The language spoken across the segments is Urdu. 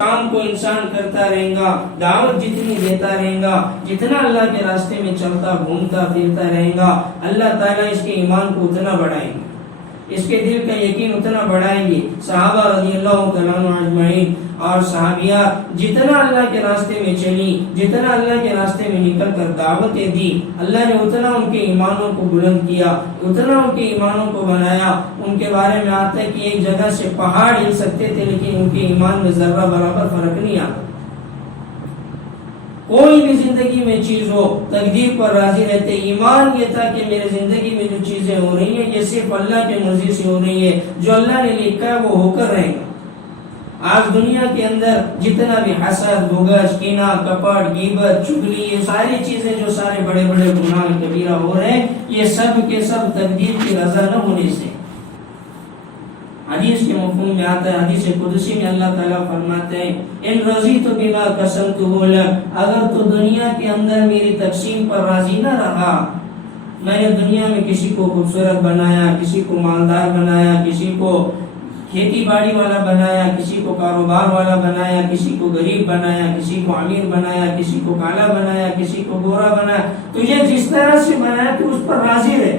کام کو انسان کرتا رہے گا، دعوت جتنی دیتا رہے گا، جتنا اللہ کے راستے میں چلتا گھومتا پھرتا رہے گا، اللہ تعالیٰ اس کے ایمان کو اتنا بڑھائیں گے، اس کے دل کا یقین اتنا بڑھائیں گے۔ صحابہ رضی اللہ تعالیٰ عنہ اجمعین اور صحابیات جتنا اللہ کے راستے میں چلی، جتنا اللہ کے راستے میں نکل کر دعوتیں دی، اللہ نے اتنا ان کے ایمانوں کو بلند کیا، اتنا ان کے ایمانوں کو بنایا۔ ان کے بارے میں آتا ہے کہ ایک جگہ سے پہاڑ ہل سکتے تھے لیکن ان کے ایمان میں ذرہ برابر فرق نہیں آتا۔ کوئی بھی زندگی میں چیز ہو تقدیر پر راضی رہتے۔ ایمان یہ تھا کہ میرے زندگی میں جو چیزیں ہو رہی ہیں یہ صرف اللہ کے مرضی سے ہو رہی ہے، جو اللہ نے لکھا ہے وہ ہو کر رہے گا۔ آج دنیا کے اندر جتنا بھی حسد، بغض، کینہ، کپٹ، غیبت، چغلی، یہ ساری چیزیں جو سارے بڑے بڑے گناہ کبیرہ ہو رہے ہیں، یہ سب کے سب تقدیر کی رضا نہ ہونے سے۔ حدیث کے مفہوم میں آتا ہے، حدیث قدسی میں اللہ تعالیٰ فرماتے ہیں ان رضیت بما قسمتہ لک، اگر تو دنیا کے اندر میری تقسیم پر راضی نہ رہا، میں نے دنیا میں کسی کو خوبصورت بنایا، کسی کو مالدار بنایا، کسی کو کھیتی باڑی والا بنایا، کسی کو کاروبار والا بنایا، کسی کو غریب بنایا، کسی کو امیر بنایا، کسی کو کالا بنایا، کسی کو گورا بنایا، تجھے جس طرح سے بنایا تو اس پر راضی رہے۔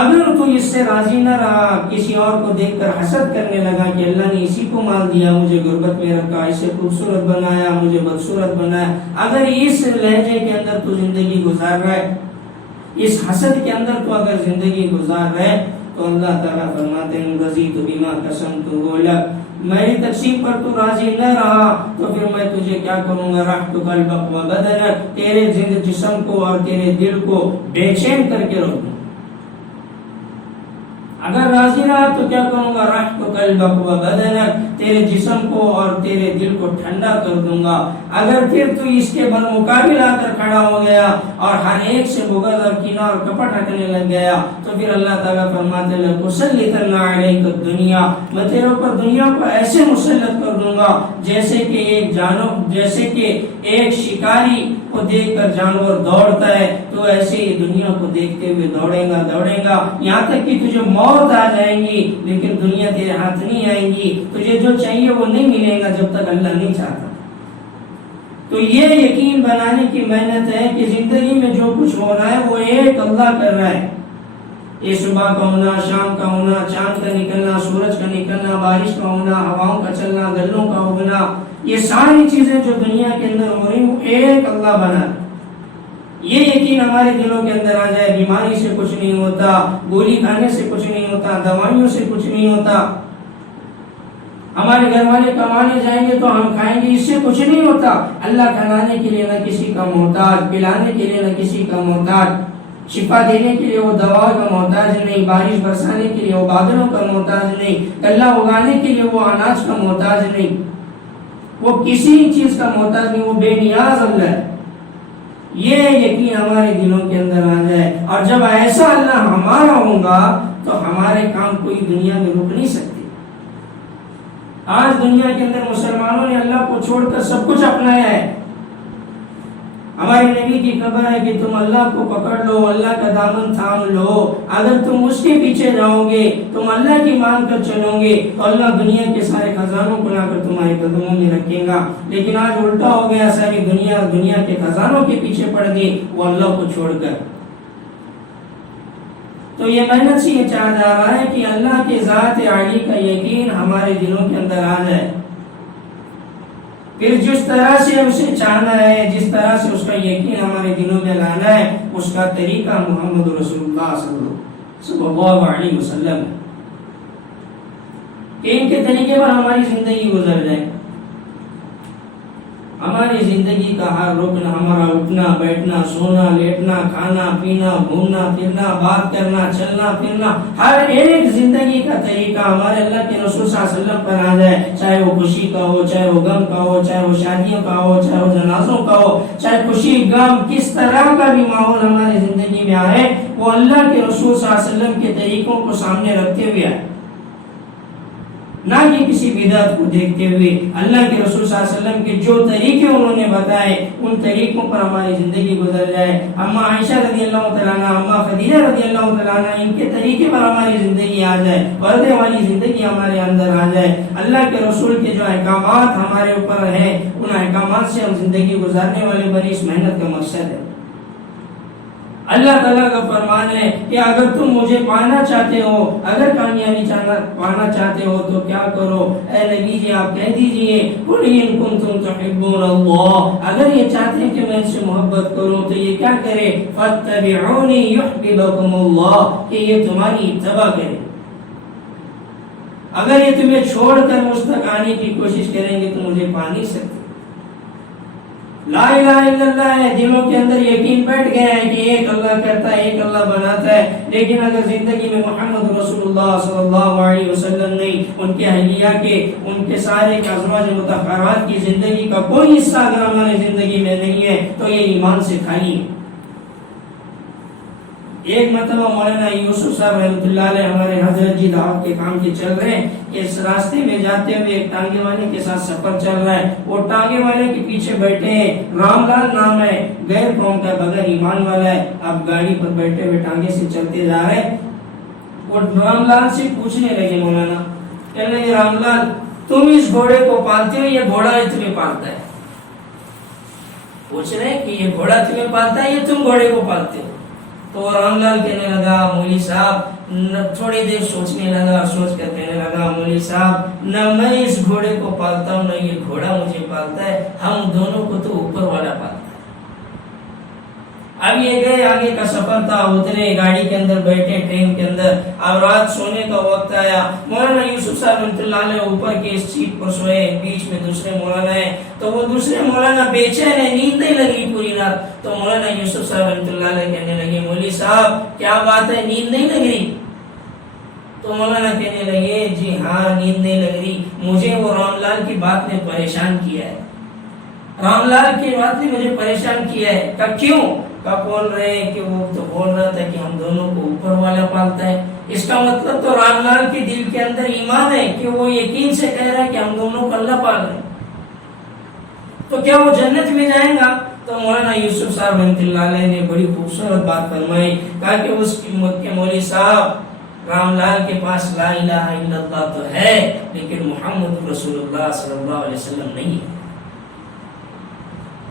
اگر تو اس سے راضی نہ رہا، کسی اور کو دیکھ کر حسد کرنے لگا کہ اللہ نے اسی کو مال دیا، مجھے غربت میں رکھا، اسے خوبصورت بنایا، مجھے بدصورت بنایا، اگر اس لہجے کے اندر تو زندگی گزار رہا ہے، اس حسد کے اندر تو اگر زندگی گزار رہا ہے، تو اللہ تعالیٰ فرماتے ہیں رضیت بما قسمتہ لک، میری تقسیم پر تو راضی نہ رہا تو پھر میں تجھے کیا کروں گا، رحت قلبک و بدنک، تیرے جسم کو اور تیرے دل کو بے چین کر کے رکھوں۔ اگر راضی رہا تو کیا کروں گا، رحت قلبک و بدنک، تیرے جسم کو اور تیرے دل کو ٹھنڈا کر دوں گا۔ اگر پھر تو اس کے بالمقابل آ کر کھڑا ہو گیا اور ہر ایک سے بغض اور کینہ اور کپٹ رکھنے لگ گیا تو پھر اللہ تعالیٰ فرماتے ہیں لَأُسَلِّطَنَّ عَلَيْكَ الدُّنْيَا، میں تیرے اوپر دنیا کو ایسے مسلط کر دوں گا جیسے کہ ایک شکاری کو دیکھ کر جانور دوڑتا ہے، تو ایسے ہی دنیا کو دیکھتے ہوئے دوڑے گا یہاں تک کہ تجھے موت آ جائے گی، لیکن دنیا تیرے ہاتھ نہیں آئے گی، تجھے جو چاہیے وہ نہیں ملے گا جب تک اللہ نہیں چاہتا۔ تو یہ یقین بنانے کی محنت ہے کہ زندگی میں جو کچھ ہو رہا ہے وہ ایک اللہ کر رہا ہے۔ یہ صبح کا ہونا، شام کا ہونا، چاند کا نکلنا، سورج کا نکلنا، بارش کا ہونا، ہواؤں کا چلنا، گلوں کا اگنا، یہ ساری چیزیں جو دنیا کے اندر ہو رہی ہیں وہ ایک اللہ بنا۔ یہ یقین ہمارے دلوں کے اندر آ جائے، بیماری سے کچھ نہیں ہوتا، گولی کھانے سے کچھ نہیں ہوتا، دوائیوں سے کچھ نہیں ہوتا، ہمارے گھر والے کمانے جائیں گے تو ہم کھائیں گے، اس سے کچھ نہیں ہوتا۔ اللہ کھلانے کے لیے نہ کسی کا محتاج، پلانے کے لیے نہ کسی کا محتاج، شفا دینے کے لیے وہ دوا کا محتاج نہیں، بارش برسانے کے لیے وہ بادلوں کا محتاج نہیں، غلہ اگانے کے لیے وہ اناج کا محتاج نہیں، وہ کسی چیز کا محتاج نہیں، وہ بے نیاز اللہ ہے۔ یہ یقین ہمارے دلوں کے اندر آ جائے، اور جب ایسا اللہ ہمارا ہوگا تو ہمارے کام کوئی دنیا میں رک نہیں سکتے۔ آج دنیا کے اندر مسلمانوں نے اللہ کو چھوڑ کر سب کچھ اپنایا ہے۔ ہمارے نبی کی خبر ہے کہ تم اللہ کو پکڑ لو، اللہ کا دامن تھام لو، اگر تم اس کے پیچھے جاؤ گے، تم اللہ کی مان کر چلو گے تو اللہ دنیا کے سارے خزانوں کو لا کر تمہارے قدموں میں رکھے گا۔ لیکن آج الٹا ہو گیا، ساری دنیا کے خزانوں کے پیچھے پڑ گئی وہ اللہ کو چھوڑ کر۔ تو یہ محنت سے یہ چاہا جا رہا ہے کہ اللہ کے ذات عالی کا یقین ہمارے دلوں کے اندر آ جائے، پھر جس طرح سے اسے چاہنا ہے، جس طرح سے اس کا یقین ہمارے دلوں میں لانا ہے، اس کا طریقہ محمد رسول اللہ صلی اللہ علیہ وسلم کہ ان کے طریقے پر ہماری زندگی گزر جائے۔ ہماری زندگی کا ہر رکن، ہمارا اٹھنا بیٹھنا، سونا لیٹنا، کھانا پینا، گھومنا پھرنا، بات کرنا، چلنا پھرنا، ہر ایک زندگی کا طریقہ ہمارے اللہ کے رسول صلی اللہ علیہ وسلم پر آ جائے، چاہے وہ خوشی کا ہو، چاہے وہ غم کا ہو، چاہے وہ شادیوں کا ہو، چاہے وہ جنازوں کا ہو، چاہے خوشی غم کس طرح کا بھی ماحول ہماری زندگی میں آئے، وہ اللہ کے رسول صلی اللہ علیہ وسلم کے طریقوں کو سامنے رکھتے ہوئے آئے۔ نہ کہ کسی بدعت کو دیکھتے ہوئے اللہ کے رسول صلی اللہ علیہ وسلم کے جو طریقے انہوں نے بتائے ان طریقوں پر ہماری زندگی گزر جائے. اما عائشہ رضی اللہ تعالیٰ عنہ، اما خدیجہ رضی اللہ تعالیٰ عنہ، ان کے طریقے پر ہماری زندگی آ جائے، پردے والی زندگی ہمارے اندر آ جائے. اللہ کے رسول کے جو احکامات ہمارے اوپر ہیں ان احکامات سے ہم زندگی گزارنے والے بڑی اس محنت کا مقصد ہے. اللہ تعالیٰ کا فرمان ہے کہ اگر تم مجھے پانا چاہتے ہو، اگر کامیابی پانا چاہتے ہو تو کیا کرو؟ اے نبی جی آپ کہہ دیجئے قل ان کنتم تحبون اللہ، اگر یہ چاہتے ہیں کہ میں ان سے محبت کروں تو یہ کیا کرے؟ فاتبعونی یحببکم اللہ، کہ یہ تمہاری اتباع کرے. اگر یہ تمہیں چھوڑ کر مجھ تک آنے کی کوشش کریں گے تو مجھے پا نہیں سکتے. لا الہ الا اللہ ہے، دلوں کے اندر یقین بیٹھ گیا ہے کہ ایک اللہ کرتا ہے، ایک اللہ بناتا ہے، لیکن اگر زندگی میں محمد رسول اللہ صلی اللہ علیہ وسلم نہیں، ان کے اہلیہ کے، ان کے سارے ازواج مطہرات کی زندگی کا کوئی حصہ اگر ہماری زندگی میں نہیں ہے تو یہ ایمان سے خالی ہے. ایک مرتبہ مولانا یوسف صاحب رحمۃ اللہ علیہ ہمارے حضرت جی دعوت کے کام کے چل رہے ہیں، اس راستے میں جاتے ہوئے ایک ٹانگے والے کے ساتھ سفر چل رہا ہے. وہ ٹانگے والے کے پیچھے بیٹھے ہیں، رام لال نام ہے، غیر قوم کا بغیر ایمان والا ہے. اب گاڑی پر بیٹھے ہوئے ٹانگے سے چلتے جا رہے ہیں. وہ رام لال سے پوچھنے لگے مولانا، کہنے لگے رام لال تم اس گھوڑے کو پالتے ہو یا گھوڑا تمہیں پالتا ہے؟ پوچھ رہے کہ یہ گھوڑا تمہیں پالتا ہے یا تم گھوڑے کو پالتے ہو؟ تو رام لال کہنے لگا مولوی صاحب، تھوڑی دیر سوچنے لگا، سوچ کر کہنے لگا مولوی صاحب نہ میں اس گھوڑے کو پالتا ہوں نہ یہ گھوڑا مجھے پالتا ہے، ہم دونوں کو تو اوپر والا پالتا ہے. اب یہ گئے، آگے کا سفر تھا، اترے گاڑی کے اندر بیٹھے ٹرین کے اندر. اب رات سونے کا وقت آیا. مولانا یوسف صاحب رحمۃ اللہ علیہ اوپر کی اس سیٹ پر سوئے، بیچ میں دوسرے مولانا ہیں. تو وہ دوسرے مولانا بے چین ہے، نیند نہیں لگی پوری رات. تو مولانا یوسف صاحب رحمۃ اللہ علیہ کہنے لگے مولوی صاحب کیا بات ہے، نیند نہیں لگ رہی؟ تو مولانا کہنے لگے جی ہاں نیند نہیں لگ رہی، مجھے وہ رام لال کی بات نے پریشان کیا ہے، رام لال کی بات نے مجھے پریشان کیا ہے. کہ کیوں؟ کب بول رہے ہیں کہ وہ تو بول رہا تھا کہ ہم دونوں کو اوپر والا پالتا ہے. اس کا مطلب تو رام لال کے دل کے اندر ایمان ہے کہ وہ یقین سے کہہ رہا ہے کہ ہم دونوں کو اللہ پال رہے ہیں. تو کیا وہ جنت میں جائیں گا؟ تو مولانا یوسف صاحب رحمۃ اللہ علیہ نے بڑی خوبصورت بات فرمائی، کہا کہ اس کے مولوی صاحب رام لال کے پاس لا الہ الا اللہ تو ہے لیکن محمد رسول اللہ صلی اللہ علیہ وسلم نہیں ہے.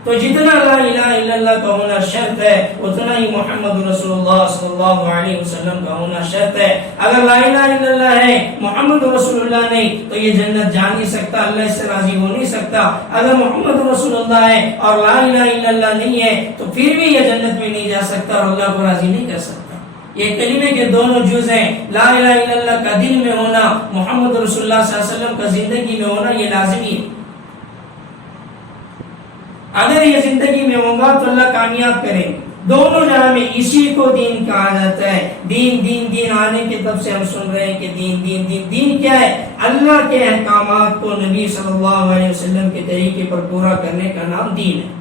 تو جتنا لا الہ الا اللہ کا ہونا شرط ہے اتنا ہی محمد رسول اللہ صلی اللہ علیہ وسلم کا ہونا شرط ہے. اگر لا الہ الا اللہ ہے محمد رسول اللہ نہیں تو یہ جنت جا نہیں سکتا، اللہ اس سے راضی ہو نہیں سکتا. اگر محمد رسول اللہ ہے اور لا الہ الا اللہ نہیں ہے تو پھر بھی یہ جنت میں نہیں جا سکتا اور اللہ کو راضی نہیں کر سکتا. یہ کلمے کے دونوں جز ہیں. لا الہ الا اللہ کا دل میں ہونا، محمد رسول اللہ صلی اللہ علیہ وسلم کا زندگی میں ہونا یہ لازمی ہے. اگر یہ زندگی میں ہوگا تو اللہ کامیاب کریں. دونوں جہاں میں اسی کو دین کہا جاتا ہے. دین دین دین آنے کے تب سے ہم سن رہے ہیں کہ دین دین دین. دین کیا ہے؟ اللہ کے احکامات کو نبی صلی اللہ علیہ وسلم کے طریقے پر پورا کرنے کا نام دین ہے.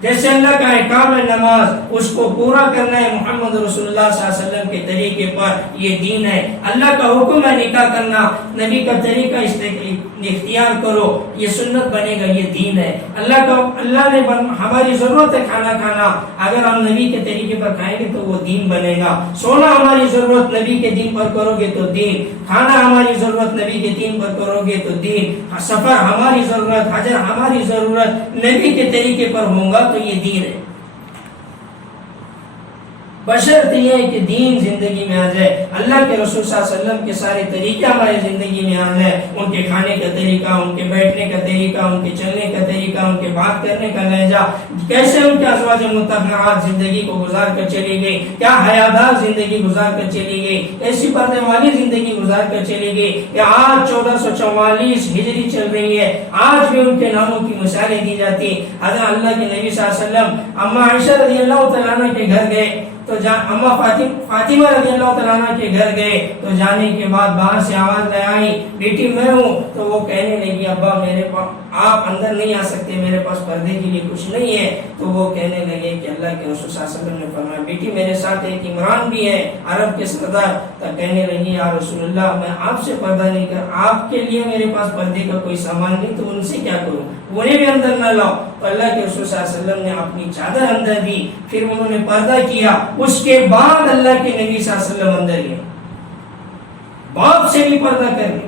جیسے اللہ کا احکام ہے نماز، اس کو پورا کرنا ہے محمد رسول اللہ صلی اللہ علیہ وسلم کے طریقے پر، یہ دین ہے. اللہ کا حکم ہے نکاح کرنا، نبی کا طریقہ اختیار کرو، یہ سنت بنے گا، یہ دین ہے. اللہ نے ہماری ضرورت ہے کھانا کھانا، اگر ہم نبی کے طریقے پر کھائیں گے تو وہ دین بنے گا. سونا ہماری ضرورت نبی کے دین پر کرو گے تو دین. کھانا ہماری ضرورت نبی کے دین پر کرو گے تو دین. سفر ہماری ضرورت، حج ہماری ضرورت نبی کے طریقے پر ہوگا تو یہ دین ہے. بشرط یہ ہے کہ دین زندگی میں آ جائے، اللہ کے رسول صلی اللہ علیہ وسلم کے سارے طریقے ہماری زندگی میں آ جائے. ان کے کھانے کا طریقہ، ان کے بیٹھنے کا طریقہ، ان کے چلنے کا طریقہ، ان کے بات کرنے کا لہجہ، کیسے ان کے ازواج مطہرات زندگی کو گزار کر چلی گئی، کیا حیادار زندگی گزار کر چلی گئی، ایسی پردے والی زندگی گزار کر چلی گئی کہ آج 1444 ہجری چل رہی ہے، آج بھی ان کے ناموں کی مثالیں دی جاتی. حضرت اللہ کے نبی صلی اللہ علیہ وسلم اما عائشہ رضی اللہ تعالیٰ عنہ کے گھر گئے تو اما فاطمہ رضی اللہ تعالیٰ عنہ کے گھر گئے تو جانے کے بعد باہر سے آواز لے آئی بیٹی میں ہوں. تو وہ کہنے لگی ابا میرے پاس آپ اندر نہیں آ سکتے, میرے پاس پردے کے لیے کچھ نہیں ہے. تو وہ کہنے لگے کہ اللہ کے رسول صلی اللہ علیہ وسلم نے فرمایا بیٹی میرے ساتھ ایک عمران بھی ہے عرب کے سردار. تو کہنے لگی یا رسول اللہ میں آپ سے پردہ نہیں کر, آپ کے لیے میرے پاس پردے کا کوئی سامان نہیں تو ان سے کیا کروں, انہیں بھی اندر نہ لاؤ. تو اللہ کے رسول صلی اللہ علیہ وسلم نے اپنی چادر اندر دی, پھر انہوں نے پردہ کیا. اس کے بعد اللہ کے نبی صلی اللہ علیہ وسلم اندر گئے, باپ سے بھی پردہ کر گئے.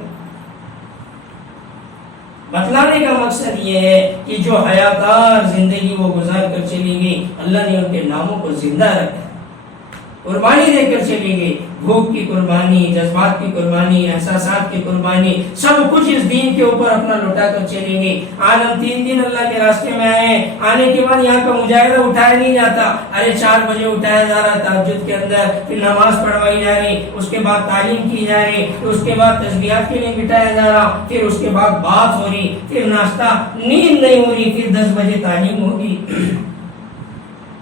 بتلانے کا مقصد یہ ہے کہ جو حیاتار زندگی وہ گزار کر چلی گئی اللہ نے ان کے ناموں کو زندہ رکھا, قربانی دے کر چلی گئی. بھوک کی قربانی, جذبات کی قربانی, احساسات کی قربانی, سب کچھ اس دین کے اوپر اپنا لوٹا کر چلی گئی. آج ہم 3 دن اللہ کے راستے میں آئے ہیں, آنے کے بعد یہاں کا مجاہدہ اٹھایا نہیں جاتا. ارے 4 بجے اٹھایا جا رہا تہجد کے اندر, پھر نماز پڑھوائی جا رہی, اس کے بعد تعلیم کی جا رہی, اس کے بعد تسبیحات کے لیے بٹھایا جا رہا, پھر اس کے بعد بات ہو رہی, پھر ناشتہ, نیند نہیں ہو رہی, پھر 10 بجے تعلیم ہوگی,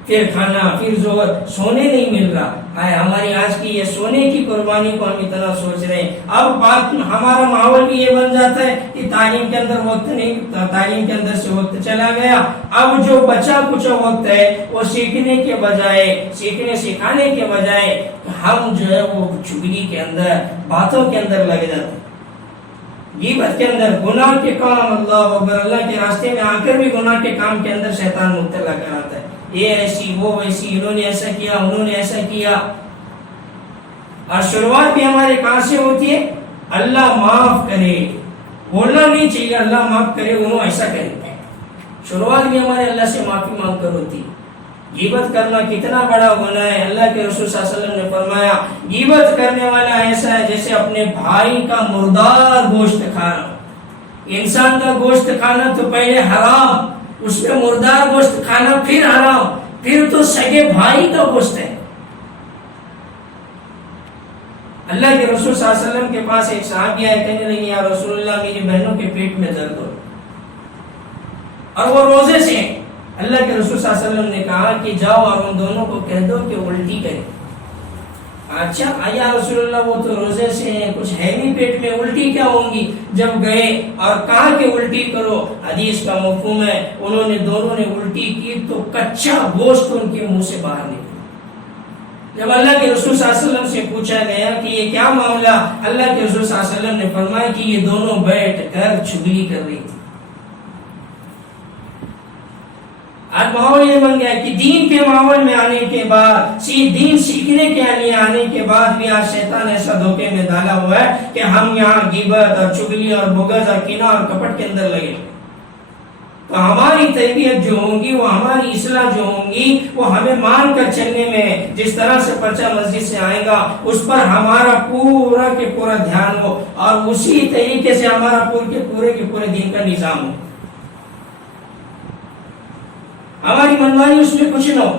پھر کھانا, پھر زور, سونے نہیں مل رہا. ہماری آج کی یہ سونے کی قربانی کو ہم اتنا سوچ رہے ہیں. اب بات ہمارا ماحول بھی یہ بن جاتا ہے کہ تعلیم کے اندر وقت نہیں, تعلیم کے اندر سے وقت چلا گیا. اب جو بچا کچھ وقت ہے وہ سیکھنے کے بجائے, سکھانے کے بجائے ہم جو ہے وہ چگلی کے اندر, باتوں کے اندر لگ جاتے ہیں, غیبت کے اندر, گناہ کے کام. اللہ اکبر, اللہ کے راستے میں آ کر بھی گناہ کے کام کے اندر شیطان مبتلا کراتا ہے. یہ ایسی وہ ویسی, انہوں نے ایسا کیا, انہوں نے ایسا کیا. اور شروعات بھی ہمارے کہاں سے ہوتی ہے, اللہ معاف کرے, بولنا نہیں چاہیے اللہ معاف کرے, انہوں ایسا کرے. شروعات بھی ہمارے اللہ سے معافی مانگ کر ہوتی. غیبت کرنا کتنا بڑا گناہ ہے. اللہ کے رسول صلی اللہ علیہ وسلم نے فرمایا غیبت کرنے والا ایسا ہے جیسے اپنے بھائی کا مردار گوشت کھانا. انسان کا گوشت کھانا تو پہلے حرام, اس میں مردار گوشت کھانا پھر حرام, پھر تو سگے بھائی کا گوشت ہے. اللہ کے رسول صلی اللہ علیہ وسلم کے پاس ایک صحابی آئے, کہنے لگے یا رسول اللہ میری بہنوں کے پیٹ میں درد ہو اور وہ روزے سے. اللہ کے رسول صلی اللہ علیہ وسلم نے کہا کہ جاؤ اور ان دونوں کو کہہ دو کہ الٹی کریں. اچھا یا رسول اللہ وہ تو روزے سے ہیں, کچھ ہے نہیں پیٹ میں, الٹی کیا ہوں گی. جب گئے اور کہا کہ الٹی کرو, حدیث کا مفہوم ہے انہوں نے دونوں نے الٹی کی تو کچا گوشت ان کے منہ سے باہر نکلا. جب اللہ کے رسول صلی اللہ علیہ وسلم سے پوچھا گیا کہ یہ کیا معاملہ, اللہ کے رسول صلی اللہ علیہ وسلم نے فرمایا کہ یہ دونوں بیٹھ کر چغلی کر رہی تھی. آج ماحول یہ بن گیا کہ دین کے ماحول میں آنے کے بعد, دین سیکھنے کے لیے آنے کے بعد بھی آج شیطان ایسا دھوکے میں ڈالا ہوا ہے کہ ہم یہاں غیبت اور چغلی اور بغض اور کینہ اور کپٹ کے اندر لگے. تو ہماری تربیت جو ہوگی, وہ ہماری اصلاح جو ہوگی, وہ ہمیں مان کر چلنے میں, جس طرح سے پرچہ مسجد سے آئے گا اس پر ہمارا پورا کے پورا دھیان ہو اور اسی طریقے سے ہمارا پورے کے پورے دین کا نظام ہو. ہماری منمانی اس میں کچھ نہ ہو.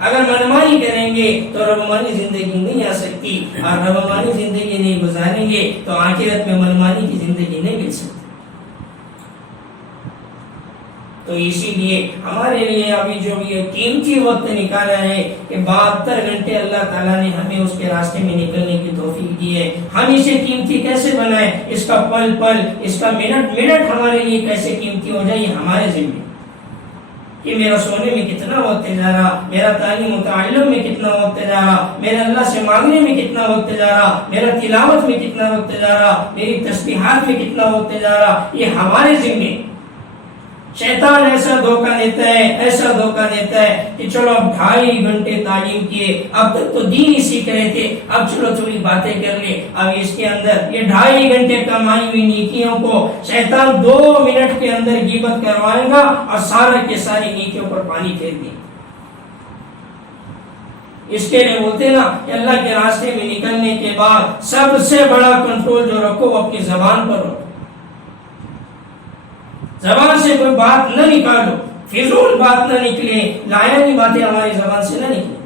اگر منمانی کریں گے تو ربمانی زندگی نہیں آ سکتی, اور ربمانی زندگی نہیں گزاریں گے تو آخرت میں منمانی کی زندگی نہیں مل سکتی. تو اسی لیے ہمارے لیے ابھی جو یہ قیمتی وقت نکالا ہے کہ 72 گھنٹے اللہ تعالیٰ نے ہمیں اس کے راستے میں نکلنے کی توفیق دی ہے. ہم اسے قیمتی کیسے بنائیں, اس کا پل پل, اس کا منٹ ہمارے لیے کیسے قیمتی ہو جائے, یہ ہمارے ذمہ کہ میرا سونے میں کتنا وقت جا رہا, میرا تعلیم و تعلم میں کتنا وقت جا رہا, میرے اللہ سے مانگنے میں کتنا وقت جا رہا, میرا تلاوت میں کتنا وقت جا رہا, میری تسبیحات میں کتنا وقت جا رہا. یہ ہمارے ذمہ. شیطان ایسا دھوکہ دیتا ہے کہ چلو اب 2.5 گھنٹے تعلیم کیے, اب تک تو دین ہی سیکھ رہے تھے, اب چلو تھوڑی باتیں کر لیں. اب اس کے اندر یہ 2.5 گھنٹے کمائی ہوئی نیکیوں کو شیطان 2 منٹ کے اندر غیبت کروائے گا اور سارے کے ساری نیکیوں پر پانی پھیر دیں. اس کے لیے بولتے نا کہ اللہ کے راستے میں نکلنے کے بعد سب سے بڑا کنٹرول جو رکھو وہ اپنی زبان پر رکھو. زبان سے کوئی بات نہ نکالو, فضول بات نہ نکلے, لائنی باتیں ہماری زبان سے نہ نکلے.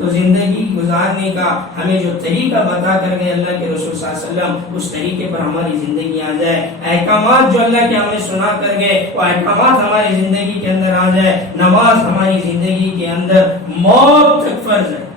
تو زندگی گزارنے کا ہمیں جو طریقہ بتا کر گئے اللہ کے رسول صلی اللہ علیہ وسلم، اس طریقے پر ہماری زندگی آ جائے، احکامات جو اللہ کے ہمیں سنا کر گئے وہ احکامات ہماری زندگی کے اندر آ جائے۔ نماز ہماری زندگی کے اندر موت تک فرض ہے،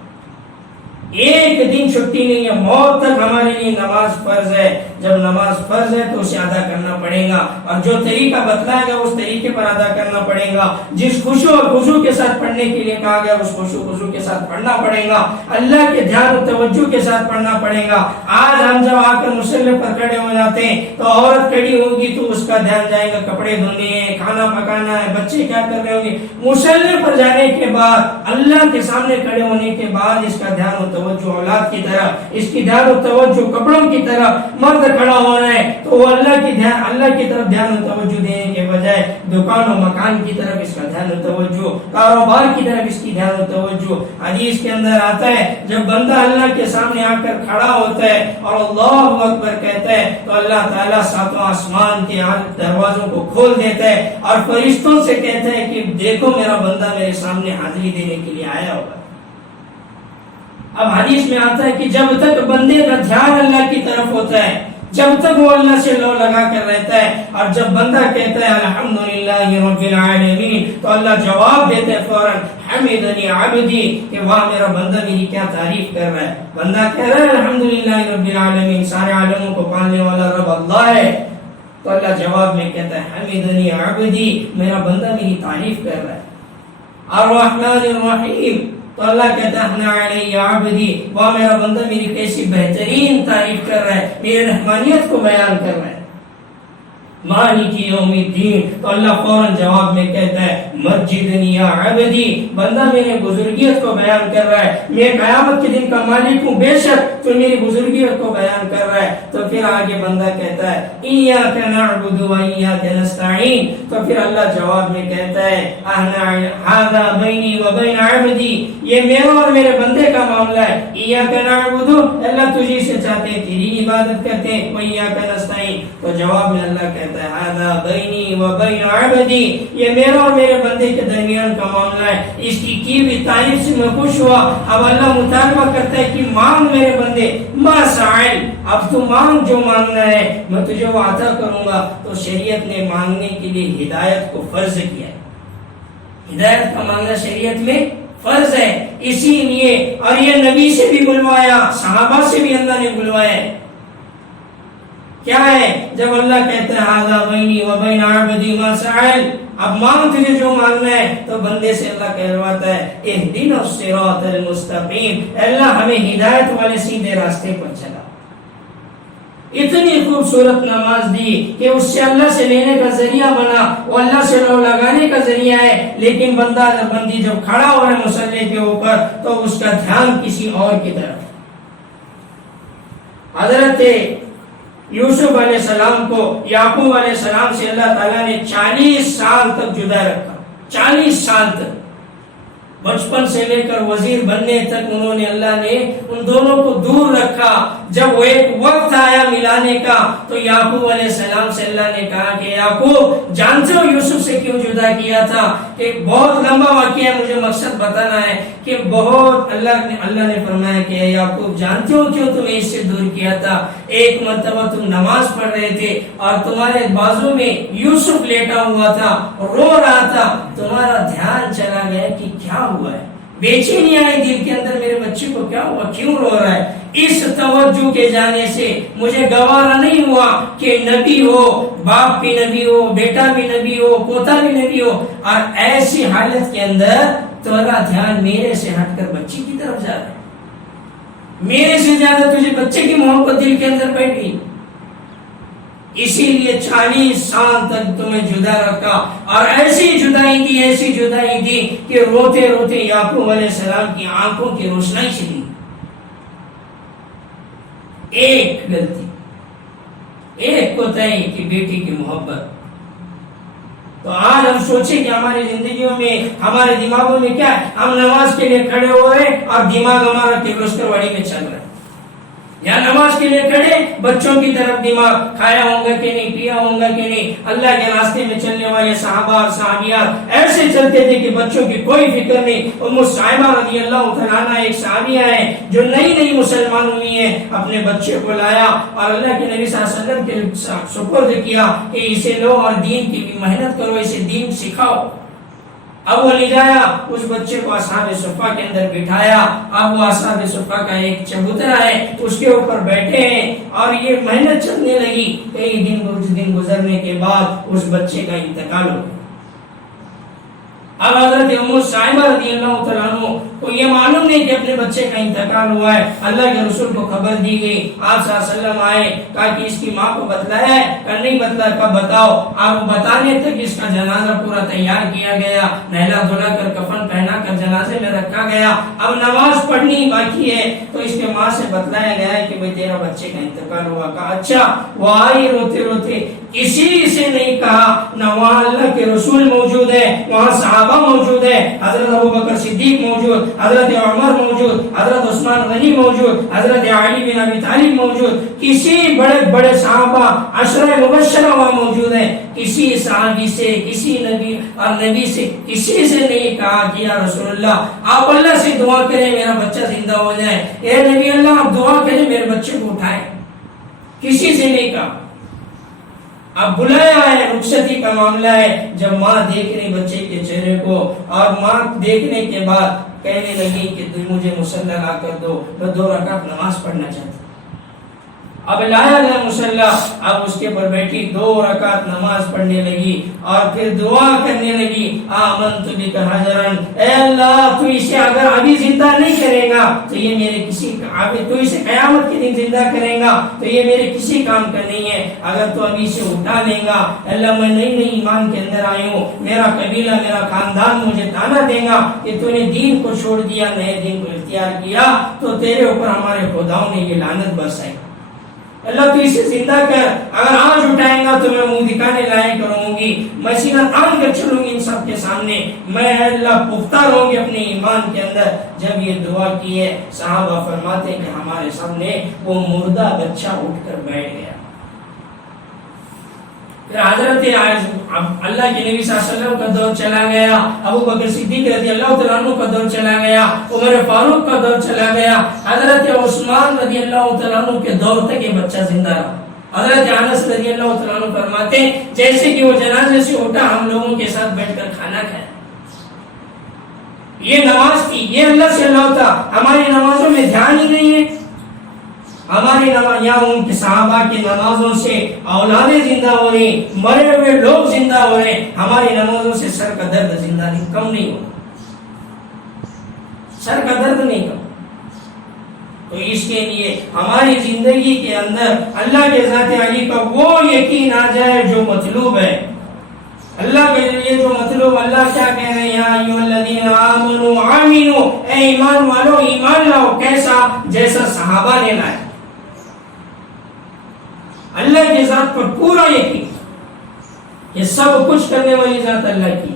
ایک دن چھٹی نہیں ہے، موت تک ہمارے لیے نماز فرض ہے۔ جب نماز فرض ہے تو اسے ادا کرنا پڑے گا، اور جو طریقہ بتلایا گیا اس طریقے پر ادا کرنا پڑے گا۔ جس خشوع اور خضوع کے ساتھ پڑھنے کے لیے کہا گیا اس خشوع و خضوع کے ساتھ پڑھنا پڑے گا، اللہ کے دھیان و توجہ کے ساتھ پڑھنا پڑے گا۔ آج ہم جب آ کر مصلی پر کھڑے ہو جاتے ہیں تو عورت کھڑی ہوگی تو اس کا دھیان جائے گا کپڑے دھونے ہیں، کھانا پکانا ہے، بچے کیا کر رہے ہوں گے۔ مصلی پر جانے کے بعد اللہ کے سامنے کھڑے ہونے کے بعد اس کا دھیان و توجہ اولاد کی طرف، اس کی دھیان و توجہ کپڑوں کی طرف، مرد کھڑا ہونا ہے تو وہ اللہ کی طرف دھیان و توجہ دینے کے بجائے دکان و مکان کی طرف اس کا دھیان و توجہ، کاروبار کی طرف اس کی دھیان و توجہ۔ حدیث کے اندر آتا ہے جب بندہ اللہ کے سامنے آ کر کھڑا ہوتا ہے اور اللہ اکبر کہتا ہے تو اللہ تعالیٰ ساتوں آسمان کے دروازوں کو کھول دیتا ہے اور فرشتوں سے کہتا ہے کہ دیکھو میرا بندہ میرے سامنے حاضری دینے کے لیے آیا ہوگا۔ اب حدیث میں آتا ہے کہ جب تک بندے کا دھیان اللہ کی طرف ہوتا ہے، جب تک وہ اللہ سے لو لگا کر رہتا ہے، اور جب بندہ کہتا ہے الحمدللہ رب العالمین تو اللہ جواب دیتا ہے فوراً حمدنی عبدی، کہ واہ میرا بندہ میری کیا تعریف کر رہا ہے۔ بندہ کہہ رہا ہے الحمدللہ رب العالمین، سارے عالموں کو پالنے والا رب اللہ ہے، تو اللہ جواب میں کہتا ہے حمدنی عبدی، میرا بندہ میری تعریف کر رہا ہے۔ الرحمن الرحیم، تو اللہ کہتا ہے اثنى علی عبدی، وہ میرا بندہ میری کیسی بہترین تعریف کر رہا ہے، میری رحمانیت کو بیان کر رہا ہے۔ مالک یوم الدین، تو اللہ فوراً جواب میں کہتا ہے مجدنی یا عبدی، بندہ میرے بزرگیت کو بیان کر رہا ہے، میں قیامت کے دن کا مالک ہوں، بے شک تو میری بزرگیت کو بیان کر رہا ہے۔ تو پھر آگے بندہ کہتا ہے ایاک نعبد و ایاک نستعین، تو پھر اللہ جواب میں کہتا ہے ھذا بینی و بین عبدی، یہ میرا اور میرے بندے کا معاملہ ہے۔ ایاک نعبد، اللہ تجھی سے چاہتے ہیں، تیری عبادت کرتے ہیں، و ایاک نستعین، تو جواب میں اللہ کہتا ہے ھذا بینی و بین عبدی، یہ میرا اور میرے بندے کے درمیان کا معاملہ ہے۔ اس کی ہوئی تعریف سے میں خوش ہوا۔ اب اللہ مطالبہ کرتا ہے کہ مانگ میرے بندے، ما سائل، اب تو مانگ جو مانگنا ہے میں تجھے وہ عطا کروں گا۔ تو شریعت نے مانگنے کے لیے ہدایت کو فرض کیا ہے، ہدایت کا مانگنا شریعت میں فرض ہے، اسی لیے اور یہ نبی سے بھی بلوایا، صحابہ سے بھی اللہ نے بلوایا ہے۔ کیا ہے؟ جب اللہ کہتا ہے ھذا بینی و بین عبدی ما سأل، اب مانگ تجھے جو مانگنا ہے، تو بندے سے اللہ کہلواتا ہے اہدنا الصراط المستقیم، اللہ ہمیں ہدایت والے سیدھے راستے پر چلا۔ اتنی خوبصورت نماز دی کہ اس سے اللہ سے لینے کا ذریعہ بنا، وہ اللہ سے لو لگانے کا ذریعہ ہے، لیکن بندہ بندی جب کھڑا ہو رہا ہے مصلی کے اوپر تو اس کا دھیان کسی اور کی طرف۔ حضرت یوسف علیہ السلام کو یعقوب علیہ السلام سے اللہ تعالیٰ نے 40 سال تک جدا رکھا، 40 سال تک، بچپن سے لے کر وزیر بننے تک انہوں نے اللہ نے ان دونوں کو دور رکھا۔ جب وہ ایک وقت آیا ملانے کا تو یعقوب علیہ السلام سے اللہ نے کہا کہ یعقوب جانتے ہو یوسف سے کیوں جدا کیا تھا؟ کہ بہت لمبا واقعہ ہے، مجھے مقصد بتانا ہے کہ بہت اللہ نے فرمایا کہ یعقوب جانتے ہو کیوں تمہیں اس سے دور کیا تھا؟ ایک مرتبہ تم نماز پڑھ رہے تھے اور تمہارے بازو میں یوسف لیٹا ہوا تھا، رو رہا تھا، تمہارا دھیان چلا گیا کہ کیا ہوا ہے، بے چینی آئی دل کے اندر، میرے بچے کو کیا ہوا، کیوں رو رہا ہے؟ اس توجہ کے جانے سے مجھے گوارا نہیں ہوا کہ نبی ہو، باپ بھی نبی ہو، بیٹا بھی نبی ہو، پوتا بھی نبی ہو، اور ایسی حالت کے اندر تمہارا دھیان میرے سے ہٹ کر بچے کی طرف جا رہا ہے، میرے سے زیادہ تجھے بچے کی محبت دل کے اندر بیٹھ گئی، اسی لیے 40 سال تک تمہیں جدا رکھا، اور ایسی جدائی دی کہ روتے روتے یعقوب علیہ السلام کی آنکھوں کی روشنائی چلی۔ ایک غلطی، ایک کوتاہی کی بیٹی کی محبت۔ تو آج ہم سوچیں کہ ہماری زندگیوں میں، ہمارے دماغوں میں کیا ہے؟ ہم نماز کے لیے کھڑے ہوئے اور دماغ ہمارا کرلوسکر واڑی میں چل رہا ہے، یا نماز کے لیے کھڑے، بچوں کی طرف دماغ، کھایا ہوگا کہ نہیں، پیا ہوگا کہ نہیں۔ اللہ کے راستے میں چلنے والے صحابہ اور صحابیات ایسے چلتے تھے کہ بچوں کی کوئی فکر نہیں۔ ام سلمہ رضی اللہ تعالیٰ عنہ ایک صحابیہ ہے جو نئی نئی مسلمان ہوئی ہے، اپنے بچے کو لایا اور اللہ کے نبی صلی اللہ علیہ وسلم کے سپرد کیا کہ اسے لو اور دین کی بھی محنت کرو، اسے دین سکھاؤ۔ اب وہ لے جایا، اس بچے کو اصحاب صفہ کے اندر بٹھایا۔ اب وہ اصحاب صفہ کا ایک چبوترا ہے، اس کے اوپر بیٹھے ہیں اور یہ محنت چلنے لگی۔ کئی دن گزرنے کے بعد اس بچے کا انتقال ہو گیا۔ اب حضرت ام سلمہ رضی اللہ تعالیٰ عنہ کو یہ معلوم نہیں کہ اپنے بچے کا انتقال ہوا ہے۔ اللہ کے رسول کو خبر دی گئی، آپ صلی اللہ علیہ وسلم آئے، کہا کہ اس کی ماں کو بتلایا ہے؟ کہ نہیں بتلایا۔ کب بتاؤ؟ آپ بتانے تک اس کا جنازہ پورا تیار کیا گیا، نہلا دھلا کر کفن پہنا کر جنازے میں رکھا گیا۔ اب نماز پڑھنی باقی ہے تو اس کے ماں سے بتلایا گیا ہے کہ بھئی تیرا بچے کا انتقال ہوا۔ کہا اچھا۔ وہ آئی روتے روتے، کسی سے نہیں کہا، نہ وہاں اللہ کے رسول موجود ہے، وہاں صحابہ موجود ہے، حضرت ابوبکر صدیق موجود، حضرت عمر موجود، حضرت عثمان غنی موجود، حضرت علی بن ابی طالب موجود، کسی بڑے بڑے صحابہ عشرہ مبشرہ وہاں موجود ہیں۔ کسی صحابی سے، کسی نبی اور نبی سے کسی سے نہیں کہا کہ یا رسول اللہ آپ اللہ سے دعا کریں میرا بچہ زندہ ہو جائے، اے نبی اللہ آپ دعا کریں میرے بچے کو اٹھائیں، کسی سے نہیں کہا۔ اب بلایا ہے، رخصتی کا معاملہ ہے۔ جب ماں دیکھ رہی بچے کے چہرے کو اور ماں دیکھنے کے بعد کہنے لگی کہ تم مجھے مصلی لا کر دو، میں 2 رکعت نماز پڑھنا چاہتی ہوں۔ اب لایا گیا مصلی، اب اس کے پر بیٹھی 2 رکعت نماز پڑھنے لگی اور پھر دعا کرنے لگی، آمنت بک حجرن، اے اللہ تو اسے اگر ابھی زندہ نہیں کرے گا تو یہ میرے کسی تو اسے قیامت کے دن زندہ کرے گا تو یہ میرے کسی کام کا نہیں ہے، اگر تو ابھی سے اٹھا لے گا، اللہ میں نئی نئی ایمان کے اندر آئی ہوں، میرا قبیلہ میرا خاندان مجھے تانا دے گا کہ تو نے دین کو چھوڑ دیا، نئے دین کو اختیار کیا، تو تیرے اوپر ہمارے خداؤں نے یہ لعنت برسائی، اللہ تو اسے زندہ کر، اگر آج اٹھائیں گا تو میں منہ دکھانے لائق رہوں گی، میں سینہ تان کر چلوں گی ان سب کے سامنے، میں اللہ پختہ رہوں گی اپنے ایمان کے اندر۔ جب یہ دعا کی ہے، صحابہ فرماتے ہیں کہ ہمارے سامنے وہ مردہ بچہ اٹھ کر بیٹھ گیا۔ پھر حضرت اللہ کے نبی صلی اللہ علیہ وسلم کا دور چلا گیا، ابوبکر صدیق رضی اللہ تعالیٰ عنہ کا دور چلا گیا، عمر فاروق کا دور چلا گیا، حضرت عثمان رضی اللہ تعالیٰ عنہ کے دور تک یہ بچہ زندہ رہا۔ حضرت انس رضی اللہ تعالیٰ عنہ فرماتے ہیں جیسے کہ وہ جنازے سے اٹھا ہم لوگوں کے ساتھ بیٹھ کر کھانا کھایا۔ یہ نماز تھی، یہ اللہ سے اللہ تھا۔ ہماری نمازوں میں دھیان ہی نہیں ہے، ہماری یا ان کے صحابہ کی نمازوں سے اولادیں زندہ ہو رہی، مرے ہوئے لوگ زندہ ہو رہے، ہماری نمازوں سے سر کا درد زندہ نہیں کم نہیں ہو، سر کا درد نہیں کم۔ تو اس کے لیے ہماری زندگی کے اندر اللہ کے ذات علی کا وہ یقین آ جائے جو مطلوب ہے۔ اللہ کے لیے جو مطلوب، اللہ کیا کہہ رہے ہیں، یا ایھا الذین آمنوا آمنوا، اے ایمان والو ایمان لاؤ، کیسا؟ جیسا صحابہ نے لایا، اللہ کی ذات پر پورا یقین، یہ سب کچھ کرنے والی ذات اللہ کی۔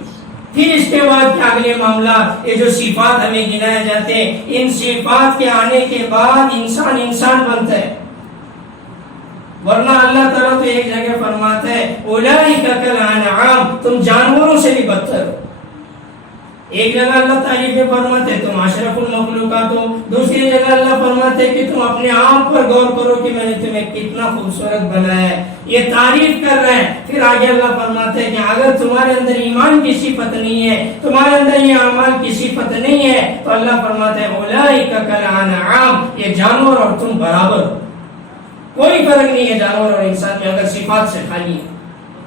پھر اس کے بعد کے اگلے معاملات، یہ جو صفات ہمیں گنائے جاتے ہیں، ان صفات کے آنے کے بعد انسان بنتا ہے، ورنہ اللہ تعالیٰ تو ایک جگہ فرماتا ہے اولئک کالانعام، تم جانوروں سے بھی بدتر ہو۔ ایک جگہ اللہ تعریفیں فرماتے تم اشرف المخلوقات ہو، دوسری جگہ اللہ فرماتے کہ تم اپنے آپ پر غور کرو کہ میں نے تمہیں کتنا خوبصورت بنایا ہے، یہ تعریف کر رہے ہیں۔ پھر آگے اللہ فرماتے ہیں کہ اگر تمہارے اندر ایمان کی صفت نہیں ہے، تمہارے اندر یہ اعمال کی صفت نہیں ہے، تو اللہ فرماتے ہیں اولئک کالانعام، یہ جانور اور تم برابر ہو، کوئی فرق نہیں ہے جانور اور انسان میں اگر صفات سے خالی ہے۔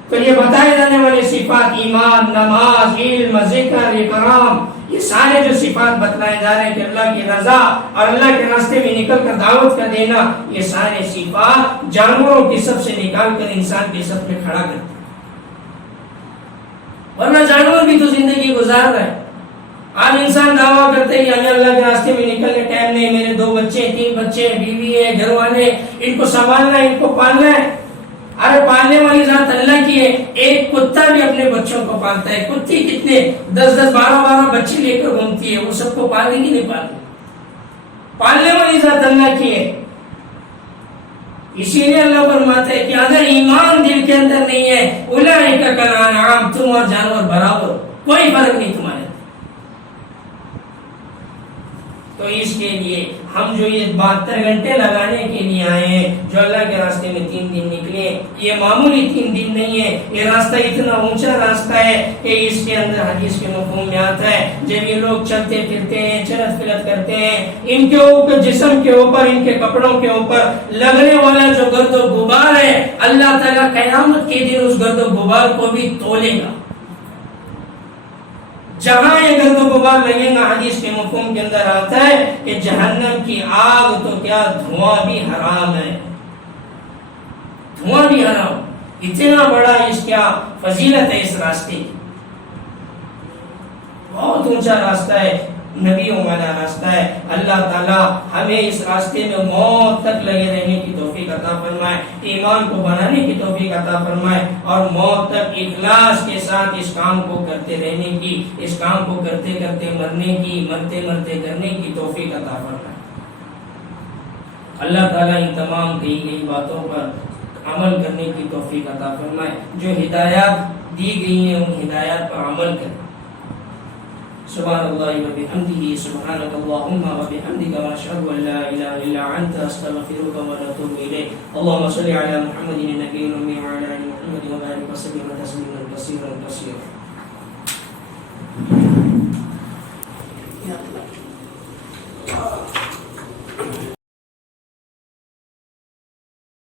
تو یہ بتائے جانے والے صفات، ایمان، نماز، علم، ذکر، اکرام، یہ سارے جو صفات بتلائے جا رہے ہیں کہ اللہ کی رضا اور اللہ کے راستے میں نکل کر دعوت کا دینا، یہ سارے صفات جانوروں کی سب سے نکال کر انسان کی سب میں کھڑا کرتے ہیں، ورنہ جانور بھی تو زندگی گزار رہے ہیں۔ آج انسان دعویٰ کرتے ہیں کہ ہمیں اللہ کے راستے میں نکلنے ٹائم نہیں، میرے 2 بچے 3 بچے، بیوی ہے، گھر والے، ان کو سنبھالنا ہے، ان کو پالنا ہے۔ ارے پالنے والی ذات اللہ کی ہے، ایک کتا بھی اپنے بچوں کو پالتا ہے، کتی کتنے 10 12 بچے لے کر گھومتی ہے، وہ سب کو پالنے کی نہیں پالتی، پالنے والی ذات اللہ کی ہے۔ اسی لیے اللہ فرماتا ہے کہ اگر ایمان دل کے اندر نہیں ہے اولئک کالانعام، تم اور جانور برابر ہو، کوئی فرق نہیں تمہارے۔ تو اس کے لیے ہم جو یہ 72 گھنٹے لگانے کے لیے آئے ہیں، جو اللہ کے راستے میں 3 دن نکلے، یہ معمولی 3 دن نہیں ہے، یہ راستہ اتنا اونچا راستہ ہے کہ اس کے اندر حدیث کے مفہوم میں آتا ہے جب یہ لوگ چلتے پھرتے ہیں، چلت پھرت کرتے ہیں، ان کے اوپر، جسم کے اوپر، ان کے کپڑوں کے اوپر لگنے والا جو گرد و غبار ہے، اللہ تعالیٰ قیامت کے دن اس گرد و غبار کو بھی تولے گا۔ جہاں یہ گرد و غبار لگے گا، حدیث کے مفہوم کے اندر آتا ہے کہ جہنم کی آگ تو کیا دھواں بھی حرام ہے، دھواں بھی حرام۔ اتنا بڑا اس کیا فضیلت ہے اس راستے کی، بہت اونچا راستہ ہے، نبیوں والا راستہ ہے۔ اللہ تعالیٰ ہمیں اس راستے میں موت تک لگے رہنے کی توفیق عطا فرمائے، ایمان کو بنانے کی توفیق عطا فرمائے، اور موت تک اخلاص کے ساتھ اس کام کو کرتے رہنے کی، اس کام کو کرتے کرتے مرنے کی، مرتے مرتے کرنے کی توفیق عطا فرمائے۔ اللہ تعالیٰ ان تمام کہی گئی باتوں پر عمل کرنے کی توفیق عطا فرمائے، جو ہدایات دی گئی ہیں ان ہدایات پر عمل کریں۔ سبحان اللہ وبحمدہ، سبحانک اللہم وبحمدک، واشہد ان لا الہ الا انت، استغفرک واتوب الیک۔ اللہم صل علی محمد النبی الامی وعلی آل محمد وبارک وسلم تسلیما کثیرا کثیرا۔